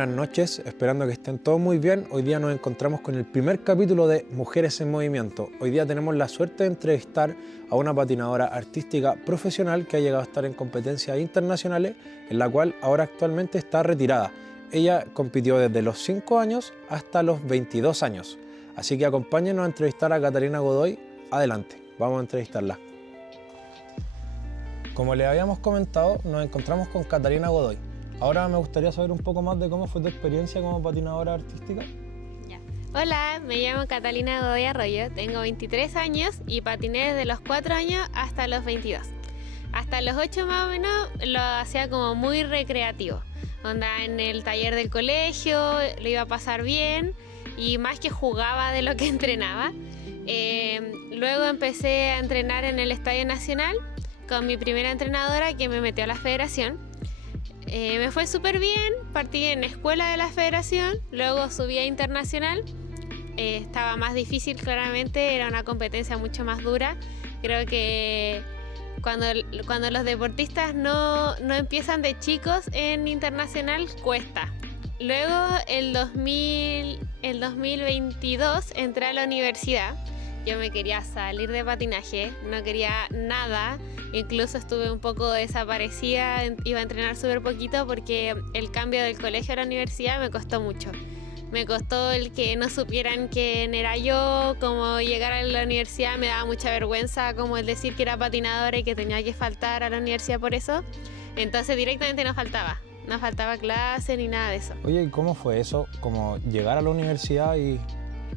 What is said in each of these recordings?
buenas noches, esperando que estén todos muy bien. Hoy día nos encontramos con el primer capítulo de Mujeres en Movimiento. Hoy día tenemos la suerte de entrevistar a una patinadora artística profesional que ha llegado a estar en competencias internacionales, en la cual ahora actualmente está retirada. Ella compitió desde los 5 años hasta los 22 años. Así que acompáñenos a entrevistar a Catalina Godoy. Adelante, vamos a entrevistarla. Como les habíamos comentado, nos encontramos con Catalina Godoy. Ahora me gustaría saber un poco más de cómo fue tu experiencia como patinadora artística. Hola, me llamo Catalina Godoy Arroyo, tengo 23 años y patiné desde los 4 años hasta los 22. Hasta los 8 más o menos lo hacía como muy recreativo. Onda, en el taller del colegio, lo iba a pasar bien y más que jugaba de lo que entrenaba. Luego empecé a entrenar en el Estadio Nacional con mi primera entrenadora que me metió a la federación. Me fue súper bien, partí en escuela de la federación, luego subí a internacional. Estaba más difícil claramente, era una competencia mucho más dura. Creo que cuando los deportistas no empiezan de chicos en internacional cuesta. Luego el 2022 entré a la universidad. Yo me quería salir de patinaje, no quería nada, incluso estuve un poco desaparecida, iba a entrenar súper poquito porque el cambio del colegio a la universidad me costó mucho. Me costó el que no supieran quién era yo, como llegar a la universidad me daba mucha vergüenza, como el decir que era patinadora y que tenía que faltar a la universidad por eso. Entonces directamente no faltaba clase ni nada de eso. Oye, ¿y cómo fue eso? ¿Como llegar a la universidad y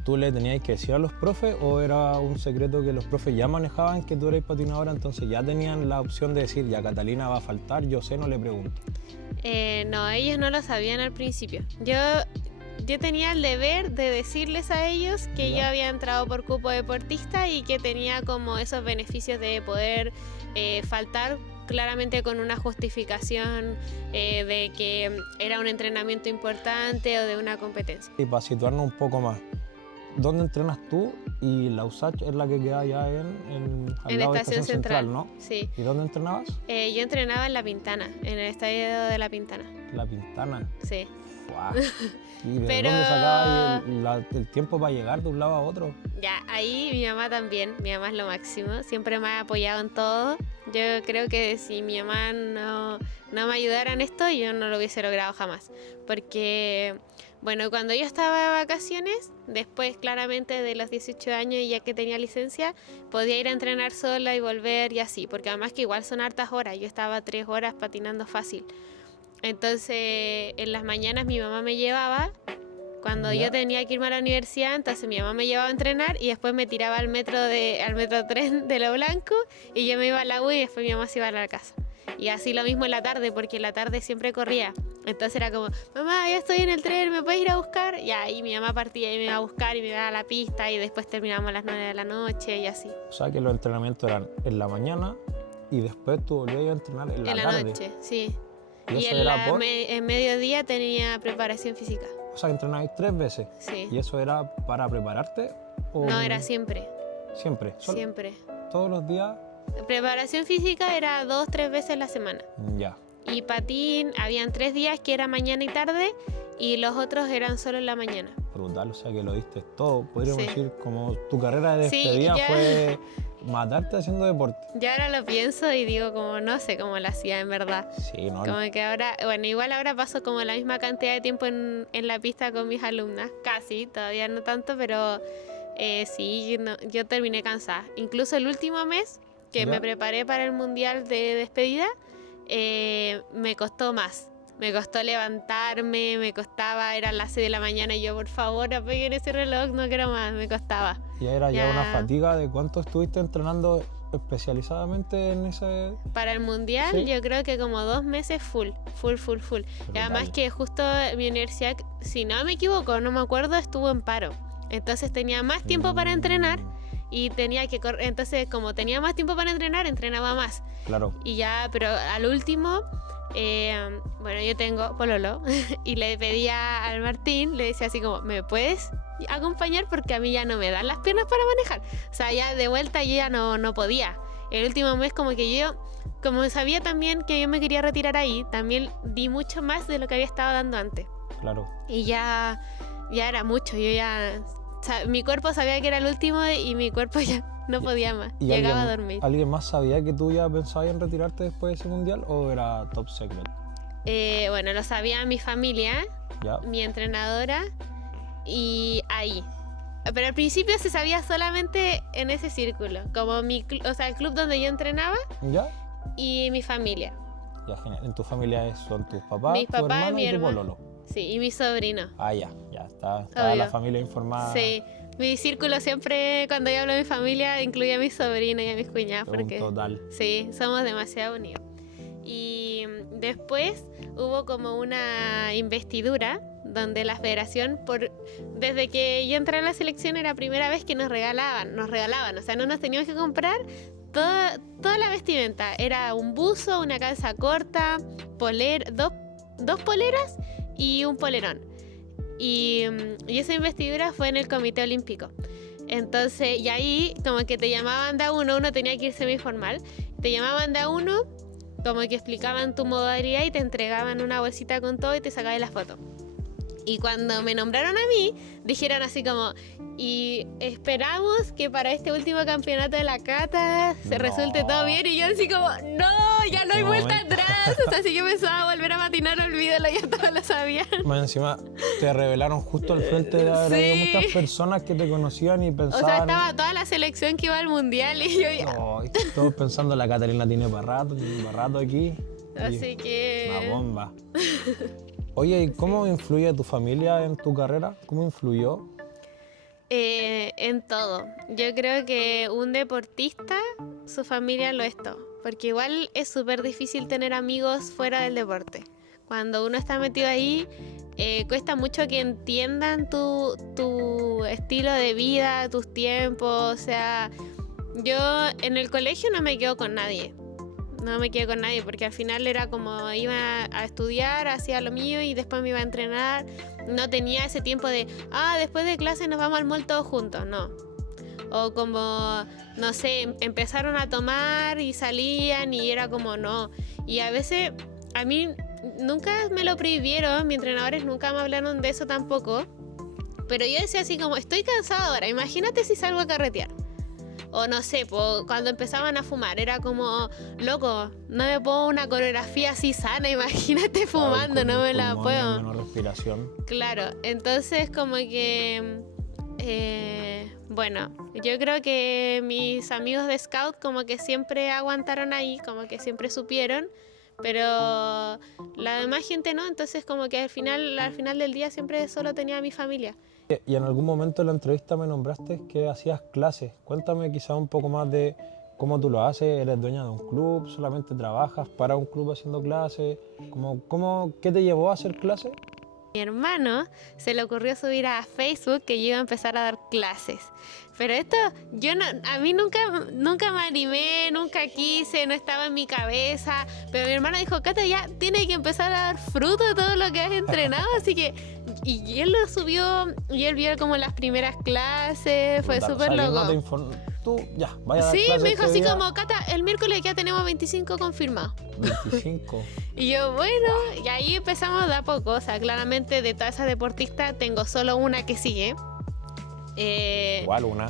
tú le tenías que decir a los profes o era un secreto que los profes ya manejaban que tú eres patinadora, entonces ya tenían la opción de decir, ya Catalina va a faltar, yo sé, no le pregunto? No, ellos no lo sabían al principio. Yo tenía el deber de decirles a ellos que yo había entrado por cupo deportista y que tenía como esos beneficios de poder faltar claramente con una justificación de que era un entrenamiento importante o de una competencia. Y para situarnos un poco más, ¿dónde entrenas tú? Y la USACH es la que queda allá al lado de la Estación Central, ¿no? Sí. ¿Y dónde entrenabas? Yo entrenaba en La Pintana, en el estadio de La Pintana. ¿La Pintana? Sí. ¡Guau! ¿Y de dónde sacabas el tiempo para llegar de un lado a otro? Ya, ahí mi mamá también, mi mamá es lo máximo, siempre me ha apoyado en todo. Yo creo que si mi mamá no me ayudara en esto, yo no lo hubiese logrado jamás. Porque, bueno, cuando yo estaba de vacaciones, después claramente de los 18 años y ya que tenía licencia, podía ir a entrenar sola y volver y así, porque además que igual son hartas horas, yo estaba 3 horas patinando fácil. Entonces, en las mañanas mi mamá me llevaba, cuando yo tenía que irme a la universidad, entonces mi mamá me llevaba a entrenar y después me tiraba al metro tren de Lo Blanco y yo me iba a la U y después mi mamá se iba a la casa. Y así lo mismo en la tarde, porque en la tarde siempre corría. Entonces era como, mamá, ya estoy en el tren, ¿me puedes ir a buscar? Y ahí mi mamá partía y me iba a buscar y me iba a la pista y después terminábamos a las 9 de la noche y así. O sea que los entrenamientos eran en la mañana y después tú volvías a entrenar en la tarde. En la noche, sí. ¿Y eso en mediodía tenía preparación física. O sea que entrenabas 3 veces. Sí. ¿Y eso era para prepararte? ¿O no, era siempre. ¿Siempre? Siempre. ¿Todos los días? Preparación física era 2-3 veces a la semana. Ya. Y patín, habían 3 días que era mañana y tarde y los otros eran solo en la mañana. Brutal, o sea que lo diste todo. Podríamos decir como tu carrera de sí, despedida fue matarte haciendo deporte. Ya ahora lo pienso y digo como no sé cómo lo hacía en verdad. Sí, no. Como que ahora, bueno, igual ahora paso como la misma cantidad de tiempo en la pista con mis alumnas, casi, todavía no tanto, pero sí, yo terminé cansada. Incluso el último mes que me preparé para el mundial de despedida, me costó más. Me costó levantarme, eran las 6 de la mañana y yo, por favor, apaguen ese reloj, no quiero más, me costaba. ¿Y era ya una fatiga de cuánto estuviste entrenando especializadamente en ese...? Para el mundial, ¿sí? Yo creo que como 2 meses full. Y además que justo mi universidad, si no me equivoco, no me acuerdo, estuvo en paro. Entonces tenía más tiempo para entrenar y tenía que correr. Entonces, como tenía más tiempo para entrenar, entrenaba más. Claro. Y ya, pero al último... bueno, yo tengo pololo y le pedía al Martín, le decía así como, ¿me puedes acompañar? Porque a mí ya no me dan las piernas para manejar. O sea, ya de vuelta yo ya no podía. El último mes como que yo, como sabía también que yo me quería retirar ahí, también di mucho más de lo que había estado dando antes. Claro. Y ya era mucho, mi cuerpo sabía que era el último y mi cuerpo ya no podía más, ¿Y llegaba a dormir. ¿Alguien más sabía que tú ya pensabas en retirarte después de ese mundial o era top secret? Bueno, lo sabía mi familia, Ya. mi entrenadora y ahí. Pero al principio se sabía solamente en ese círculo, como el club donde yo entrenaba ¿Ya? y mi familia. Ya, genial. ¿En tu familia son tus papás, Mis tu papás, hermano mi y tu hermano. pololo? Sí, y mi sobrino. Ah, ya está Obvio. la familia informada. Sí, mi círculo siempre, cuando yo hablo de mi familia, incluye a mis sobrinos y a mis cuñadas. Porque Total. sí, somos demasiado unidos. Y después hubo como una investidura donde la federación, desde que yo entré a la selección, era la primera vez que nos regalaban, o sea, no nos teníamos que comprar toda la vestimenta. Era un buzo, una calza corta, dos poleras y un polerón. Y esa investidura fue en el Comité Olímpico. Entonces, y ahí como que te llamaban de a uno tenía que ir semiformal, te llamaban de a uno, como que explicaban tu modalidad y te entregaban una bolsita con todo y te sacaban la foto. Y cuando me nombraron a mí, dijeron así como, y esperamos que para este último campeonato de la Cata se resulte todo bien. Y yo así como, no, ya no hay vuelta atrás. O sea, así que empezaba a volver a patinar, olvídalo, ya todos lo sabían. Más encima, te revelaron justo al frente de había muchas personas que te conocían y pensaban... O sea, estaba toda la selección que iba al Mundial y yo ya... No, todos pensando, la Catalina tiene para rato aquí. Así que... Una bomba. Oye, ¿y cómo influye tu familia en tu carrera? ¿Cómo influyó? En todo. Yo creo que un deportista, su familia lo es todo. Porque igual es súper difícil tener amigos fuera del deporte. Cuando uno está metido ahí, cuesta mucho que entiendan tu estilo de vida, tus tiempos. O sea, yo en el colegio no me quedo con nadie. No me quedé con nadie porque al final era como iba a estudiar, hacía lo mío y después me iba a entrenar. No tenía ese tiempo de, después de clase nos vamos al mall todos juntos, no. O como, no sé, empezaron a tomar y salían y era como no. Y a veces a mí nunca me lo prohibieron, mis entrenadores nunca me hablaron de eso tampoco. Pero yo decía así como, estoy cansada ahora, imagínate si salgo a carretear. O no sé, cuando empezaban a fumar, era como, loco, no me pongo una coreografía así sana, imagínate fumando, no me la puedo. Menos respiración. Claro, entonces como que, bueno, yo creo que mis amigos de Scout como que siempre aguantaron ahí, como que siempre supieron, pero la demás gente no, entonces como que al final del día siempre solo tenía a mi familia. Y en algún momento de la entrevista me nombraste que hacías clases. Cuéntame quizá un poco más de cómo tú lo haces. ¿Eres dueña de un club? ¿Solamente trabajas para un club haciendo clases? ¿Qué te llevó a hacer clases? Mi hermano se le ocurrió subir a Facebook que yo iba a empezar a dar clases. Pero esto, a mí nunca me animé, nunca quise, no estaba en mi cabeza. Pero mi hermano dijo, Cata, ya tiene que empezar a dar fruto de todo lo que has entrenado. Así que, y él lo subió, y él vio como las primeras clases, fue súper loco. Tú, ya, vaya a dar sí, clases me dijo este así día. como, Cata, el miércoles ya tenemos 25 confirmados. 25. Y yo, bueno, y ahí empezamos de a poco. O sea, claramente de todas esas deportistas tengo solo una que sigue. Igual una.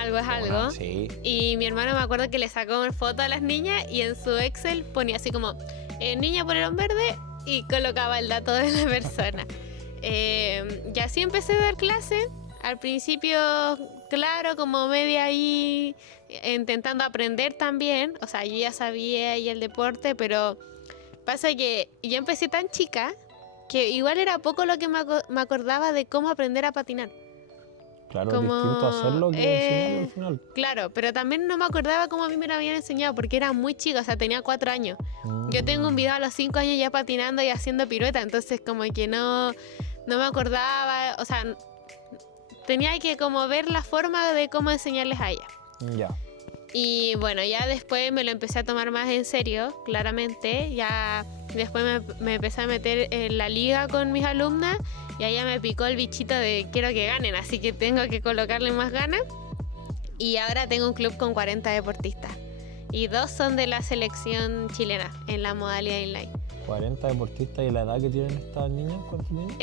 Algo es algo. Sí. Y mi hermano me acuerdo que le sacó una foto a las niñas y en su Excel ponía así como, niña polerón verde, y colocaba el dato de la persona. Y así empecé a dar clases. Al principio, claro, como media ahí intentando aprender también. O sea, yo ya sabía ahí el deporte, pero pasa que yo empecé tan chica que igual era poco lo que me acordaba de cómo aprender a patinar. Claro, es distinto hacerlo que enseñarlo al final. Claro, pero también no me acordaba cómo a mí me lo habían enseñado porque era muy chica, o sea, tenía 4 años. Yo tengo un video a los 5 años ya patinando y haciendo pirueta, entonces como que no me acordaba, o sea, tenía que como ver la forma de cómo enseñarles a ella. Ya. Y bueno, ya después me lo empecé a tomar más en serio, claramente. Ya después me empecé a meter en la liga con mis alumnas y ahí ya me picó el bichito de quiero que ganen, así que tengo que colocarle más ganas. Y ahora tengo un club con 40 deportistas y 2 son de la selección chilena en la modalidad inline. 40 deportistas, ¿y la edad que tienen estas niñas? ¿Cuántos niños?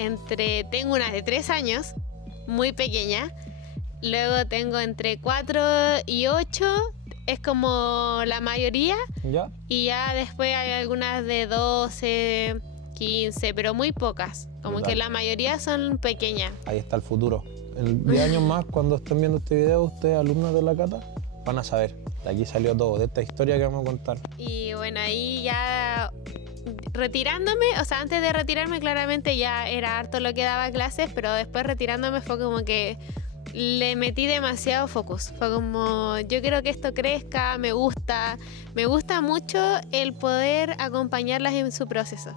Tengo una de 3 años, muy pequeña. Luego tengo entre 4 y 8, es como la mayoría. ¿Ya? Y ya después hay algunas de 12, 15, pero muy pocas. Como Total. que la mayoría son pequeñas. Ahí está el futuro. En 10 años más, cuando estén viendo este video, ustedes, alumnos de la Cata, van a saber. De aquí salió todo, de esta historia que vamos a contar. Y bueno, ahí ya retirándome, o sea, antes de retirarme claramente ya era harto lo que daba clases, pero después retirándome fue como que le metí demasiado focus. Fue como, yo quiero que esto crezca, me gusta mucho el poder acompañarlas en su proceso.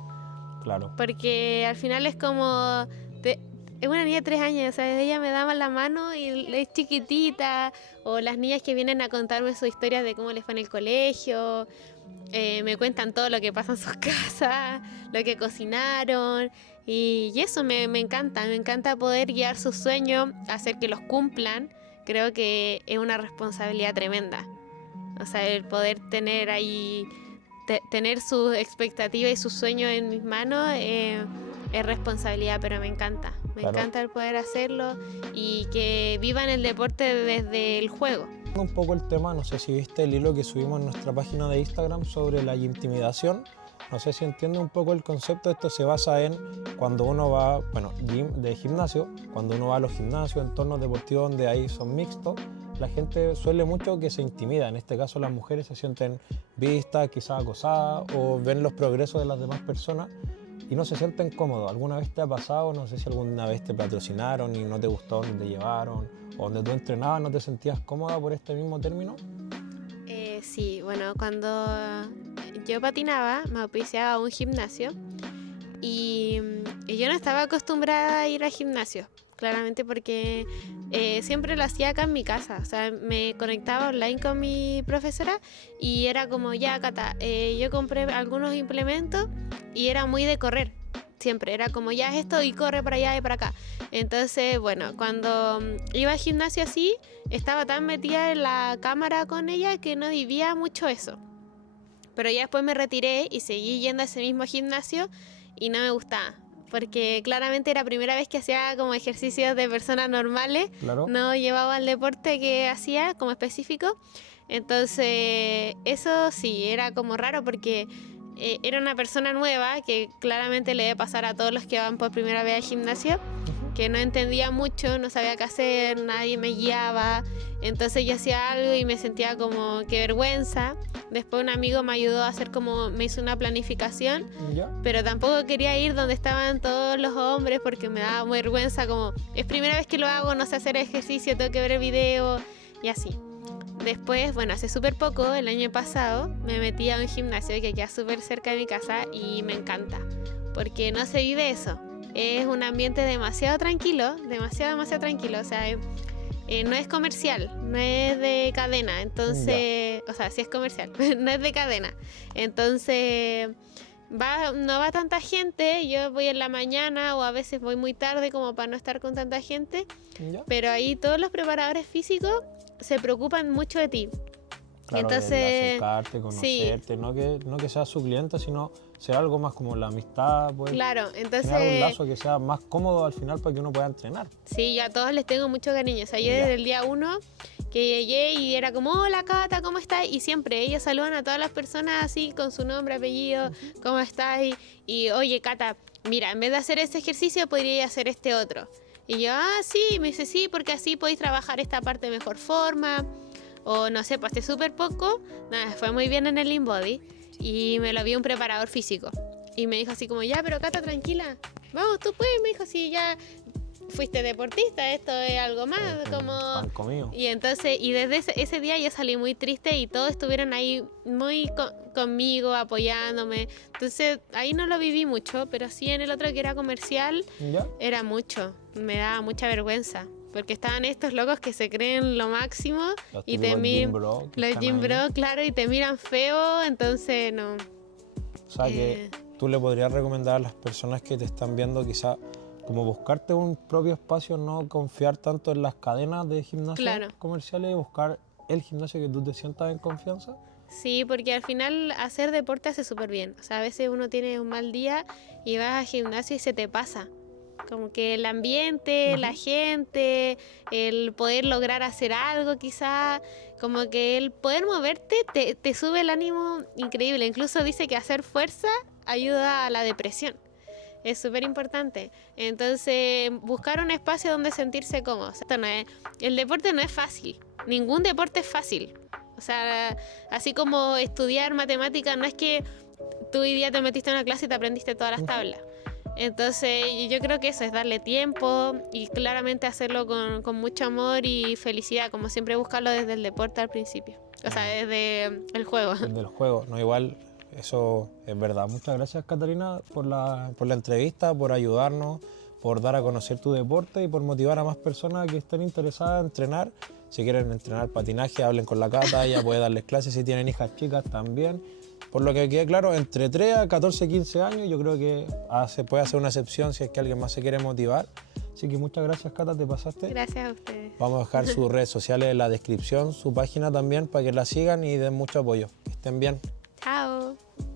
Claro. Porque al final es como, es una niña de 3 años, o sea, ella me daba la mano y es chiquitita, o las niñas que vienen a contarme sus historias de cómo les fue en el colegio, me cuentan todo lo que pasa en sus casas, lo que cocinaron, y eso me encanta poder guiar sus sueños, hacer que los cumplan. Creo que es una responsabilidad tremenda, o sea, el poder tener ahí, tener sus expectativas y sus sueños en mis manos, es responsabilidad, pero me encanta. Me Claro. encanta el poder hacerlo y que vivan el deporte desde el juego. Un poco el tema, no sé si viste el hilo que subimos en nuestra página de Instagram sobre la intimidación. No sé si entiende un poco el concepto. Esto se basa en cuando uno va, bueno, de gimnasio, cuando uno va a los gimnasios, entornos deportivos donde ahí son mixtos, la gente suele mucho que se intimida. En este caso las mujeres se sienten vistas, quizás acosadas, o ven los progresos de las demás personas y no se sienten cómodos. ¿Alguna vez te ha pasado? No sé si alguna vez te patrocinaron y no te gustó donde te llevaron, o donde tú entrenabas no te sentías cómoda por este mismo término. Sí, bueno, cuando yo patinaba me auspiciaba a un gimnasio y yo no estaba acostumbrada a ir al gimnasio, claramente porque siempre lo hacía acá en mi casa. O sea, me conectaba online con mi profesora y era como, ya, Cata, yo compré algunos implementos y era muy de correr. Siempre era como, ya esto y corre para allá y para acá. Entonces, bueno, cuando iba al gimnasio así, estaba tan metida en la cámara con ella que no vivía mucho eso. Pero ya después me retiré y seguí yendo a ese mismo gimnasio y no me gustaba. Porque claramente era la primera vez que hacía como ejercicios de personas normales. Claro. No llevaba el deporte que hacía como específico. Entonces, eso sí, era como raro porque era una persona nueva que claramente le debe pasar a todos los que van por primera vez al gimnasio, que no entendía mucho, no sabía qué hacer, nadie me guiaba. Entonces yo hacía algo y me sentía como qué vergüenza. Después un amigo me ayudó a hacer como, me hizo una planificación, ¿Ya? pero tampoco quería ir donde estaban todos los hombres porque me daba vergüenza, como es primera vez que lo hago, no sé hacer ejercicio, tengo que ver el video y así. Después, bueno, hace súper poco, el año pasado, me metí a un gimnasio que queda súper cerca de mi casa y me encanta, porque no se vive eso. Es un ambiente demasiado tranquilo, demasiado tranquilo, o sea, no es comercial, no es de cadena, entonces, o sea, sí es comercial, no es de cadena, entonces no va tanta gente, yo voy en la mañana o a veces voy muy tarde como para no estar con tanta gente, ¿Ya? pero ahí todos los preparadores físicos se preocupan mucho de ti. Claro, Entonces, el acercarte, sí. conocerte, no que seas su cliente, sino ser algo más como la amistad, pues. Claro, Generar un entonces, lazo que sea más cómodo al final para que uno pueda entrenar. sí, yo a todos les tengo mucho cariño. O sea, yo Ya. desde el día 1 que llegué y era como, hola Cata, ¿cómo estás? Y siempre ellos saludan a todas las personas así, con su nombre, apellido, ¿cómo estás? Y oye, Cata, mira, en vez de hacer este ejercicio, podría hacer este otro. Y yo, sí, me dice, sí, porque así podéis trabajar esta parte de mejor forma. O no sé, pasé súper poco, nada, fue muy bien en el InBody y me lo vio un preparador físico. Y me dijo así como, ya, pero Cata, tranquila, vamos, tú puedes, me dijo, si ya fuiste deportista, esto es algo más, como... Pan comido. Y entonces, y desde ese día yo salí muy triste y todos estuvieron ahí muy conmigo, apoyándome. Entonces, ahí no lo viví mucho, pero sí en el otro que era comercial, ¿Ya? era mucho, me daba mucha vergüenza. Porque estaban estos locos que se creen lo máximo Los y típicos te miran, gym bro que los están gym ahí. bro, claro, y te miran feo, entonces no. O sea que tú le podrías recomendar a las personas que te están viendo quizá como buscarte un propio espacio, no confiar tanto en las cadenas de gimnasio Claro. comerciales y buscar el gimnasio que tú te sientas en confianza. Sí, porque al final hacer deporte hace súper bien. O sea, a veces uno tiene un mal día y vas al gimnasio y se te pasa. Como que el ambiente, la gente, el poder lograr hacer algo quizá, como que el poder moverte te sube el ánimo increíble. Incluso dice que hacer fuerza ayuda a la depresión. Es súper importante. Entonces, buscar un espacio donde sentirse cómodo. O sea, el deporte no es fácil. Ningún deporte es fácil. O sea, así como estudiar matemáticas, no es que tú hoy día te metiste en una clase y te aprendiste todas las tablas. Entonces, yo creo que eso es darle tiempo y claramente hacerlo con mucho amor y felicidad, como siempre buscarlo desde el deporte al principio. O sea, desde el juego. Desde el juego, no igual, eso es verdad. Muchas gracias, Catarina, por la entrevista, por ayudarnos, por dar a conocer tu deporte y por motivar a más personas que estén interesadas en entrenar. Si quieren entrenar patinaje, hablen con la Cata, ella puede darles clases. Si tienen hijas chicas también. Por lo que quede claro, entre 3 a 14, 15 años, yo creo que se puede hacer una excepción si es que alguien más se quiere motivar. Así que muchas gracias, Cata, te pasaste. Gracias a ustedes. Vamos a dejar sus redes sociales en la descripción, su página también, para que la sigan y den mucho apoyo. Que estén bien. Chao.